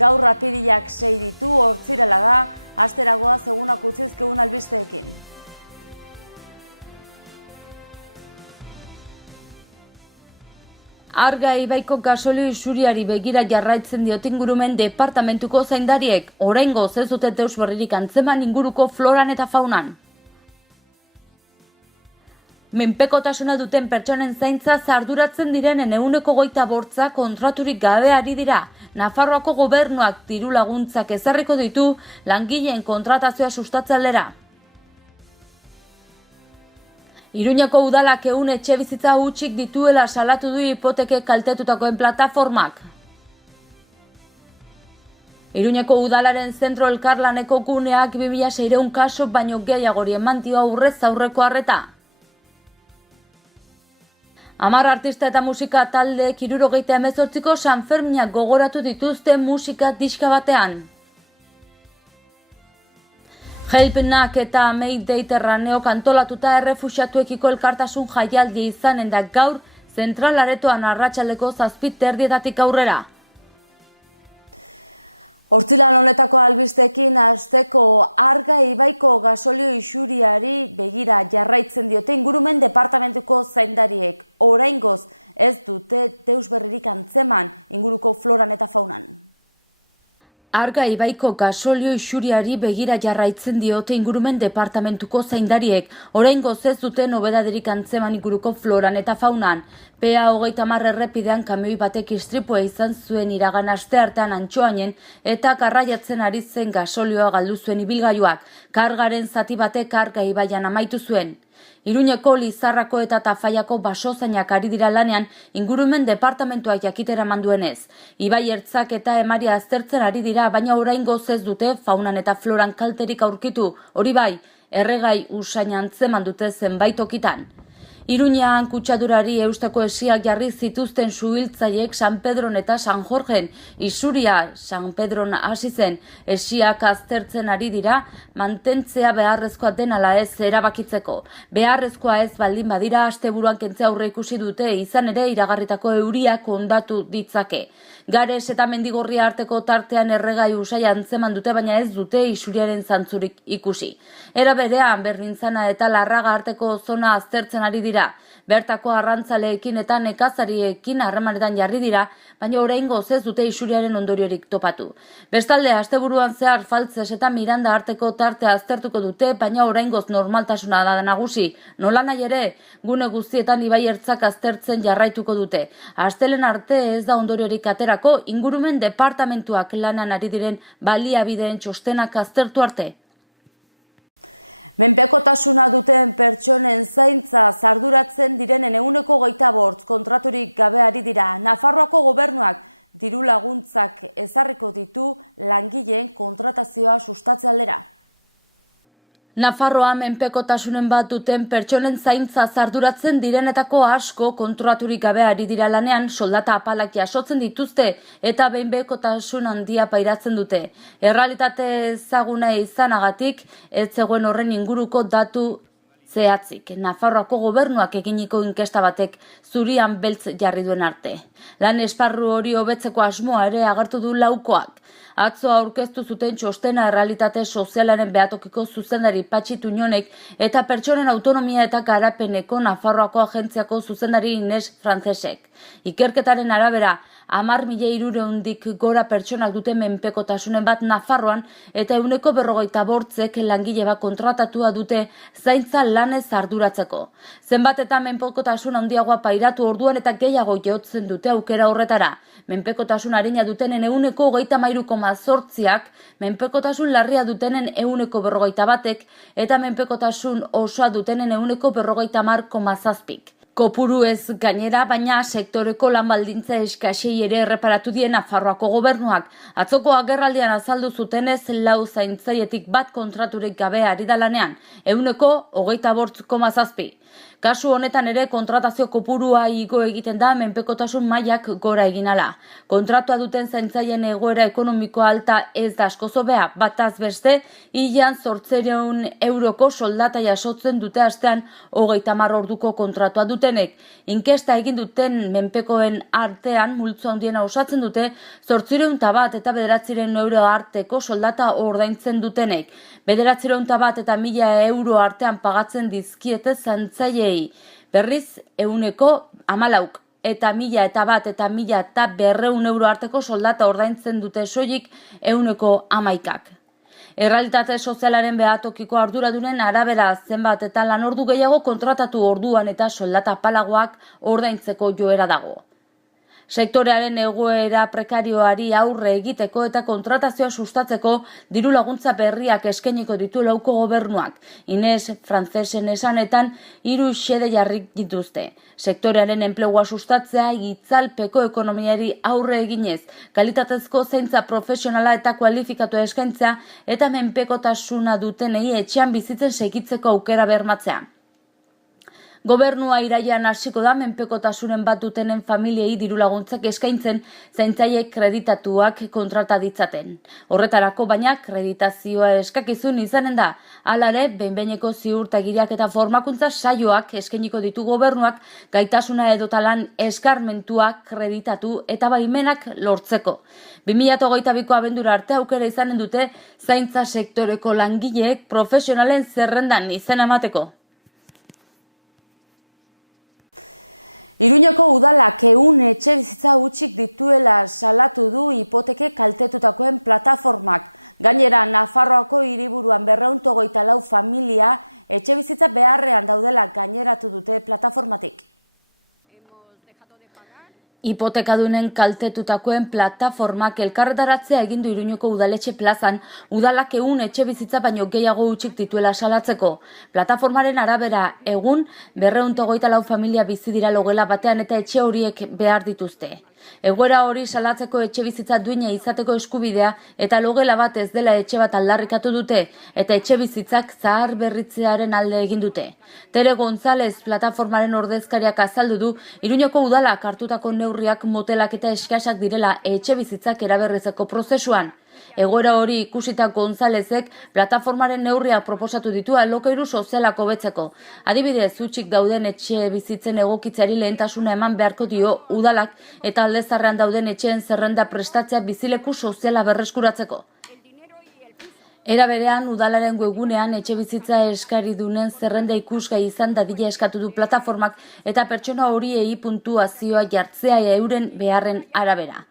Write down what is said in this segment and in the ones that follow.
gaur apirilak 6 ditu, ostirala da, asteragoa zegunak utzezkoak bestetik. Arga ibaiko gasolio isuriari begira jarraitzen diote ingurumen departamentuko zaindariek, oraingoz ez dute deus berririk antzeman inguruko floran eta faunan. Menpekotasuna duten pertsonen zaintza arduratzen direnen 28% kontraturik gabe ari dira. Nafarroako gobernuak diru laguntzak ezarriko ditu langileen kontratazioa sustatze aldera. Iruñeko udalak 100 etxebizitza hutsik dituela salatu du hipoteke kaltetutakoen plataformak. Iruñeko udalaren zentro elkarlaneko guneak 2600 kaso baino gehiagori eman dio aurrez aurreko arreta. 10 artista eta musika talde 78ko Sanferminak gogoratu dituzte musika diska batean. Helpenak eta Mayday Terraneok antolatuta errefuxiatuekiko elkartasun jaialdia izanen da gaur Zentral Aretoan arratsaldeko 7:30 aurrera. Ostiral honetako albistekin hasteko Arga ibaiko gasolio isuriari begira jarraitzen diote ingurumen departamentuko zaindariek. Oraingoz ez dute deus berririk antzeman inguruko floran eta faunan. Arga ibaiko gasolio isuriari begira jarraitzen diote ingurumen departamentuko zaindariek. Oraingoz ez dute nobedaderik antzeman inguruko floran eta faunan. PA30 errepidean kamioi batek istripua izan zuen iragan asteartean Antxoainen eta garraiatzen ari zen gasolioa galdu zuen ibilgailuak. Kargaren zati batek Arga ibaian amaitu zuen. Iruñeko, Lizarrako eta Tafaiako basozainak ari dira lanean ingurumen departamentuak jakitera manduenez. Ibai ertzak eta emaria aztertzen ari dira, baina oraingoz ez dute faunan eta floran kalterik aurkitu. Hori bai, erregai usain antzeman dute zenbait tokitan. Iruñean kutsadurari eusteko esiak jarri zituzten suhiltzaiek San Pedron eta San Jorgen. Isuria San Pedron hasi zen, esiak aztertzen ari dira, mantentzea beharrezkoa den ala ez erabakitzeko. Beharrezkoa ez baldin badira asteburuan kentzea aurre ikusi dute, izan ere iragarritako euriak hondatu ditzake. Gares eta Mendigorria arteko tartean erregai usai antzeman dute, baina ez dute isuriaren zantzurik ikusi. Era berean Berdintzana eta Larraga arteko zona aztertzen ari dira. Bertako arrantzaleekin eta nekazariekin harremanetan jarri dira, baina oraingoz ez dute isuriaren ondoriorik topatu. Bestalde, asteburuan zehar Faltzes eta Miranda arteko tartea aztertuko dute, baina oraingoz normaltasuna da nagusi. Nolanahi ere, gune guztietan ibai ertzak aztertzen jarraituko dute. Astelen arte ez da ondoriorik aterako, ingurumen departamentuak lanan ari diren baliabideen txostenak aztertu arte. Menpekotasuna duten pertsonen zaintza arduratzen direnen 25% kontraturik gabe ari dira. Nafarroako gobernuak diru laguntzak ezarriko ditu langile kontratazioa sustatze aldera. Nafarroa menpekotasunen bat duten pertsonen zaintza arduratzen direnetako asko kontraturik gabe ari dira lanean, soldata apalak jasotzen dituzte eta behinbekotasun handia pairatzen dute. Errealitate ezaguna izanagatik ez zegoen horren inguruko datu zehatzik. Nafarroako gobernuak eginiko inkesta batek zurian beltz jarri duen arte. Lan esparru hori hobetzeko asmoa ere agertu du laukoak. Atzo aurkeztu zuten txostena errealitate sozialaren behatokiko zuzendari Patxi Tuñonek eta pertsonen autonomia eta garapeneko Nafarroako agentziako zuzendari Ines Francesek. Ikerketaren arabera, 10.300 gora pertsonak dute menpekotasunen bat Nafarroan eta 158 langile bat kontratatua dute zaintza lanez arduratzeko. Zenbat eta menpekotasun handiagoa pairatu orduan eta gehiago jotzen dute aukera horretara. Menpekotasun arina dutenen 133,8ak, menpekotasun larria dutenen 141ek eta menpekotasun osoa dutenen 150,7ak. Kopuru ez gainera, baina sektoreko lan baldintza eskasei ere erreparatu die Nafarroako gobernuak. Atzoko agerraldian azaldu zutenez 4 zaintzaietik bat kontraturik gabe ari da lanean, 128,7. Kasu honetan ere kontratazio kopurua igo egiten da menpekotasun mailak gora egin ala. Kontratua duten zaintzaileen egoera ekonomikoa alta ez da askoz hobea, bataz beste, hilean 800 euroko soldata jasotzen dute astean 30 orduko kontratua dutenek. Inkesta egin duten menpekoen artean multzo handiena osatzen dute 801 eta 900 euro arteko soldata ordaintzen dutenek. 901 eta 1000 euro artean pagatzen dizkiete zaintzaileei. Berriz 14 eta 1001 eta 1200 euro arteko soldata ordaintzen dute soilik 11%. Errealitate sozialaren behatokiko arduradunen arabera zenbat eta lanordu gehiago kontratatu orduan eta soldata apalagoak ordaintzeko joera dago. Sektorearen egoera prekarioari aurre egiteko eta kontratazioa sustatzeko diru laguntza berriak eskainiko ditu lauko gobernuak. Inés Francesen esanetan 3 xede jarri dituzte. Sektorearen enplegua sustatzea itzalpeko ekonomiari aurre eginez, kalitatezko zaintza profesionala eta kualifikatua eskaintzea eta menpekotasuna dutenei etxean bizitzen segitzeko aukera bermatzea. Gobernua irailean hasiko da menpekotasunen bat dutenen familiei diru laguntzak eskaintzen zaintzaile kreditatuak kontrata ditzaten. Horretarako baina kreditazioa eskakizun izanen da. Hala ere, behin-behineko ziurtagiriak eta formakuntza saioak eskainiko ditu gobernuak gaitasuna edota lan eskarmentua kreditatu eta baimenak lortzeko. 2022ko abendura arte aukera izanen dute zaintza sektoreko langileek profesionalen zerrendan izena emateko. Iruñeko udalak 100 etxebizitza hutsik dituela salatu du hipotekek kaltetutakoen plataformak. Gainera, Nafarroako hiriburuan 224 familia etxebizitza beharrean daudela gaineratu dute plataformatik. Hipotekadunen kaltetutakoen plataformak elkarretaratzea egin du Iruñeko udaletxe plazan, udalak 100 etxebizitza baino gehiago hutsik dituela salatzeko. Plataformaren arabera egun 224 familia bizi dira logela batean eta etxe horiek behar dituzte. Egoera hori salatzeko etxebizitza duina izateko eskubidea eta logela bat ez dela etxe bat aldarrikatu dute eta etxebizitzak zahar berritzearen alde egin dute. Tere González plataformaren ordezkariak azaldu du Iruñeko udalak hartutako neurriak motelak eta eskasak direla etxebizitzak eraberritzeko prozesuan. Egoera hori ikusita Gonzálezek plataformaren neurriak proposatu ditu alokairu sozialak hobetzeko. Adibidez, hutsik dauden etxe bizitzen egokitzeari lehentasuna eman beharko dio udalak eta aldezarrean dauden etxeen zerrenda prestatzea bizileku soziala berreskuratzeko. Era berean, udalaren webgunean etxebizitza eskaridunen zerrenda ikusgai izan dadila eskatu du plataformak eta pertsona horiei puntuazioa jartzea euren beharren arabera.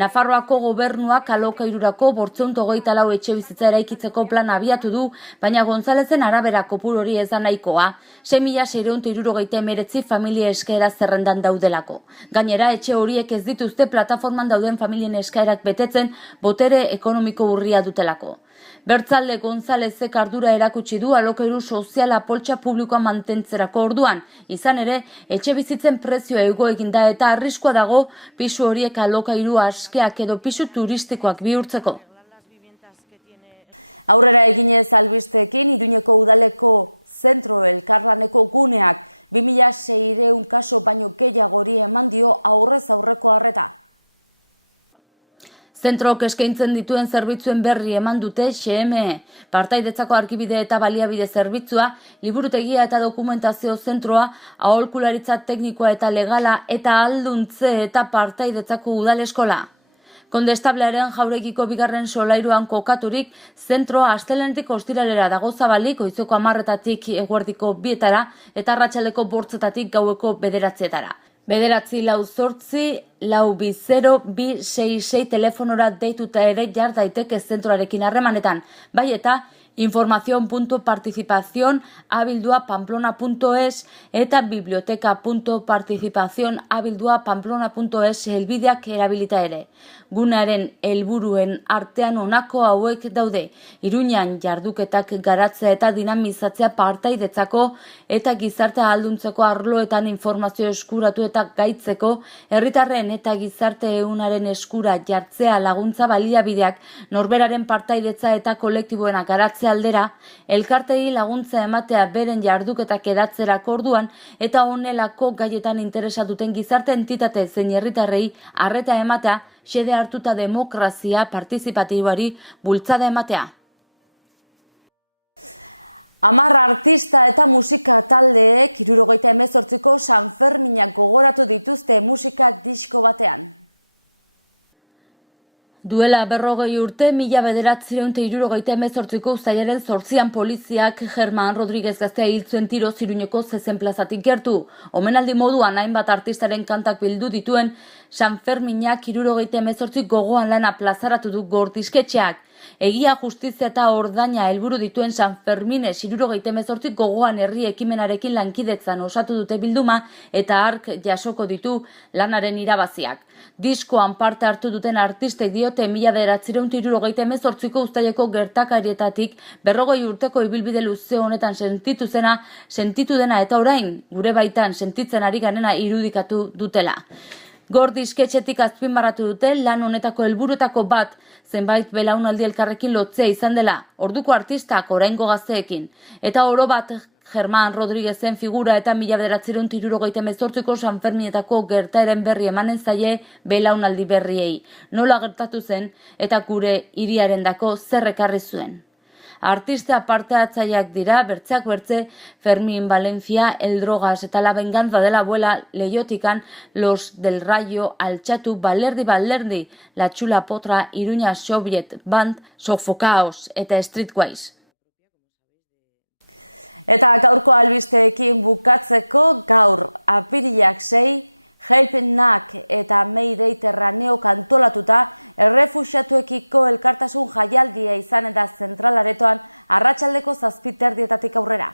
Nafarroako gobernuak alokairurako 524 etxebizitza eraikitzeko plan abiatu du, baina Gonzálezen arabera kopuru hori ez da nahikoa, 6.679 familia eskaera zerrendan daudelako. Gainera, etxe horiek ez dituzte plataforman dauden familien eskaerak betetzen botere ekonomiko urria dutelako. Bertzalde Gonzálezek ardura erakutsi du alokairu soziala poltsa publikoa mantentzerako orduan. Izan ere, etxe bizitzen prezioa igo eginda eta arriskua dago pisu horiek alokairu askeak edo pisu turistikoak bihurtzeko. Aurrera eginez albisteekin Iruñeko udaleko zentro elkarlaneko guneak 2.600 kaso baino gehiagori eman dio aurrez aurreko arreta. Zentroak eskaintzen dituen zerbitzuen berri eman dute XME, partaidetzako arkibide eta baliabide zerbitzua, liburutegia eta dokumentazio zentroa, aholkularitza teknikoa eta legala eta alduntze eta partaidetzako udaleskola. Kondestablearen jauregiko bigarren solairuan kokaturik, zentroa astelehenetik ostiralera dago zabalik, goizeko 10:00 eguerdiko 2:00 eta arratsaldeko 8:00 gaueko 9:00. 9-4-4-4-2-0-266 telefonora deituta ere jar daiteke zentroarekin harremanetan, bai eta información.participación@pamplona.es eta biblioteca.participación@pamplona.es helbideak erabilita ere. Gunearen helburuen artean honako hauek daude: Iruñan jarduketak garatzea eta dinamizatzea partaidetzako eta gizartea ahalduntzeko arloetan informazio eskuratu eta gaitzeko, herritarren eta gizarte ehunaren eskura jartzea laguntza baliabideak, norberaren partaidetza eta kolektiboena garatzea, bultzatze aldera, elkartei laguntza ematea beren jarduketak edatzerako orduan eta honelako gaietan interesa duten gizarte entitate zein herritarrei arreta ematea, xede hartuta demokrazia partizipatiboari bultzada ematea. Artista eta musika taldeek 1978ko San Ferminak gogoratu dituzte musika disko batean. Duela 40 urte, 1978ko uztailaren 8an poliziak Germán Rodríguez gaztea hil zuen tiroz Iruñeko zezen plazatik gertu. Omenaldi moduan hainbat artistaren kantak bildu dituen San Ferminak 78 gogoan lana plazaratu du Gor disketxeak. Egia, justizia eta ordaina helburu dituen San Fermines 78 gogoan herri ekimenarekin lankidetzan osatu dute bilduma eta hark jasoko ditu lanaren irabaziak. Diskoan parte hartu duten artistek diote 1978ko uztaileko gertakarietatik 40 urteko ibilbide luze honetan sentitu dena eta orain gure baitan sentitzen ari garena irudikatu dutela. Gor disketxetik azpimarratu dute lan honetako helburuetako bat zenbait belaunaldi elkarrekin lotzea izan dela, orduko artistak oraingo gazteekin. Eta oro bat Germán Rodríguezen figura eta 1978ko San Ferminetako gertaeren berri emanen zaie belaunaldi berriei. Nola gertatu zen eta gure hiriarendako zer ekarri zuen. Artista parte hartzaileak dira, bertzeak bertze, Fermín Valencia, El Drogas eta La Venganza de la Abuela, Leiotikan, Los del Rayo, Altxatu, Balerdi, La Chula Potra, Iruña Soviet Band, Sofocaos eta Streetwise. Eta gaurko albisteekin bukatzeko gaur apirilak 6, Helpenak eta Mediterraneo antolatuta, errefuxiatuekiko elkartasun jaialdia izan eta zentralaretoan arratsaldeko 7:00 aurrera.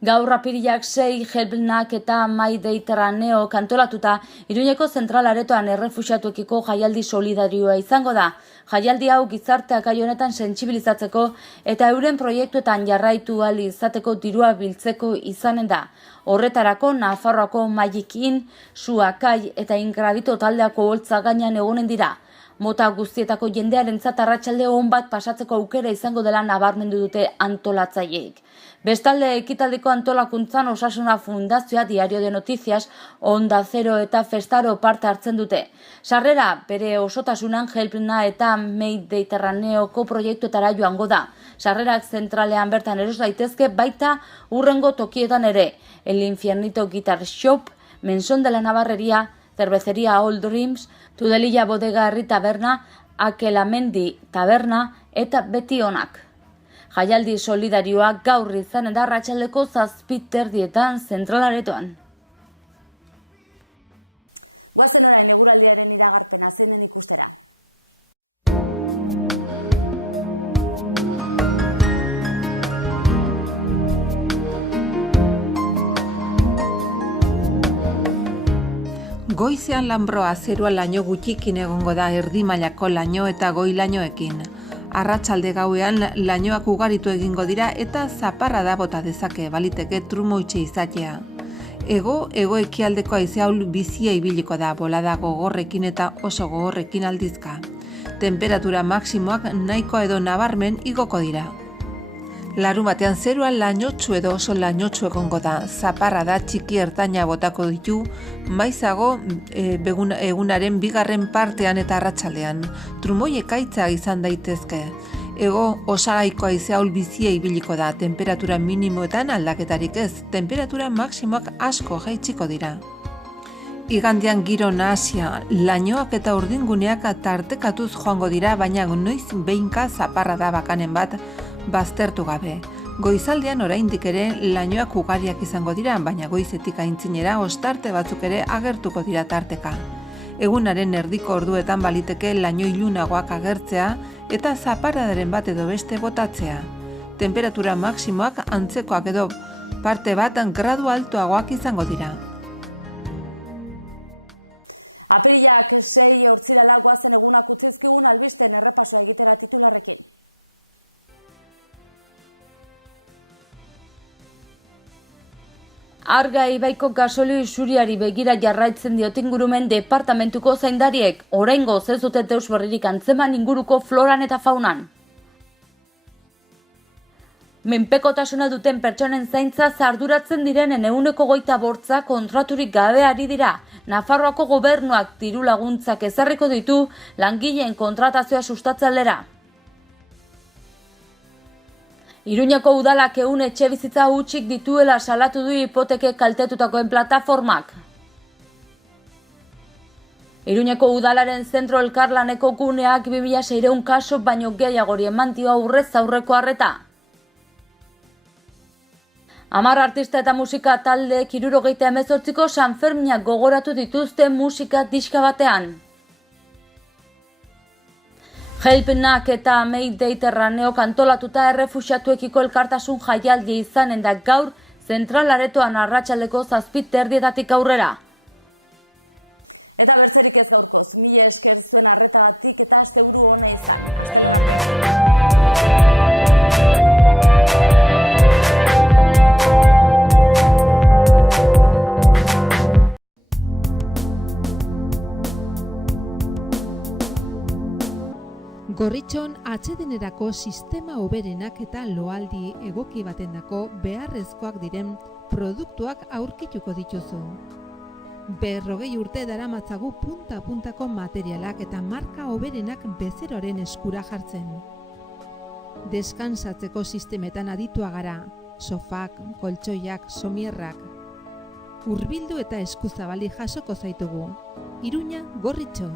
Gaur apirilak 6, Helpenak eta Mediterraneo antolatuta, Iruñeko zentralaretoan errefuxiatuekiko jaialdi solidarioa izango da. Jaialdi hau gizarteak gai honetan sentsibilizatzeko eta euren proiektuetan jarraitu ahal izateko dirua biltzeko izanen da. Horretarako Nafarroako Mailekin, Suakai eta Ingrabito taldeako holtza gainean egonen dira. Mota guztietako jendearentzat arratsalde on bat pasatzeko aukera izango dela nabarmendu dute antolatzaileek. Bestalde, ekitaldiko antolakuntzan Osasuna Fundazioa, Diario de Noticias, Onda Zero eta Festaro parte hartzen dute. Sarrera bere osotasunan Helpena eta Mediterraneoko proiektuetara joango da. Sarrerak zentralean bertan eros daitezke baita hurrengo tokietan ere. El Infiernito Guitar Shop, Mensón de la Navarrería, Cervecería All Dreams, Tudelilla Bodega Herri Taberna, Akelamendi Taberna eta Beti Onak. Jaialdi solidarioa gaur izanen da arratsaldeko 7:30 zentralaretoan. Guazen orain eguraldiaren iragarpena ziren ikustera. Goizean lanbroa zerua laino gutxikin egongo da erdi mailako laino eta goi lainoekin. Arratsalde gauean lainoak ugaritu egingo dira eta zaparrada bota dezake baliteke trumoitxe izatea. Hego-ekialdeko haize ahul bizia ibiliko da bolada gogorrekin eta oso gogorrekin aldizka. Temperatura maksimoak nahikoa edo nabarmen igoko dira. Larunbatean zerua lainotsu edo oso lainotsu egongo da, zaparrada txiki ertaina botako ditu, maizago egunaren bigarren partean eta arratsaldean. Trumoi ekaitza izan daitezke. Ego osagaiko haize ahul bizia ibiliko da, temperatura minimoetan aldaketarik ez, temperatura maksimoak asko jaitsiko dira. Igandean giro nahasia, lainoak eta urdinguneak tartekatuz joango dira, baina noiz behinka zaparrada bakanen bat baztertu gabe. Goizaldean oraindik ere lainoak ugariak izango dira, baina goizetik aintzinera ostarte batzuk ere agertuko dira tarteka. Egunaren erdiko orduetan baliteke laino ilunagoak agertzea eta zaparradaren bat edo beste botatzea. Temperatura maksimoak antzekoak edo parte bat gradu altoagoak izango dira. Apirilak 6 aurtzirala goazen egunak utzizkigun albisten errepaso egitera titularrekin. Arga ibaiko gasolio isuriari begira jarraitzen diote ingurumen departamentuko zaindariek, oraingoz ez dute deus berririk antzeman inguruko floran eta faunan. Menpekotasuna duten pertsonen zaintza arduratzen direnen 28% kontraturik gabe ari dira. Nafarroako gobernuak diru laguntzak ezarriko ditu langileen kontratazioa sustatzaldera. Iruñako udalak 100 etxebizitza hutsik dituela salatu du hipoteke kaltetutakoen plataformak. Iruñeko udalaren zentro elkarlaneko guneak 2600 kaso baino gehiagori eman dio aurrez aurreko arreta. 10 artista eta musika talde 78ko Sanferminak gogoratu dituzte musika diska batean. Helpenak eta Mediterraneok antolatuta errefuxiatuekiko elkartasun jaialdia izanen da gaur Zentral Aretoan arratsaldeko 7:30 aurrera. Eta bertzerik ez dauz, mila esker zuen arretagatik eta asteburu ona izan. Gorritxon atsedenerako sistema hoberenak eta loaldi egoki batendako beharrezkoak diren produktuak aurkituko dituzu. 40 urte daramatzagu punta-puntako materialak eta marka hoberenak bezeroaren eskura jartzen. Deskansatzeko sistemetan aditua gara, sofak, koltsoiak, somierrak. Hurbildu eta eskuzabali jasoko zaitugu. Iruña, Gorritxo.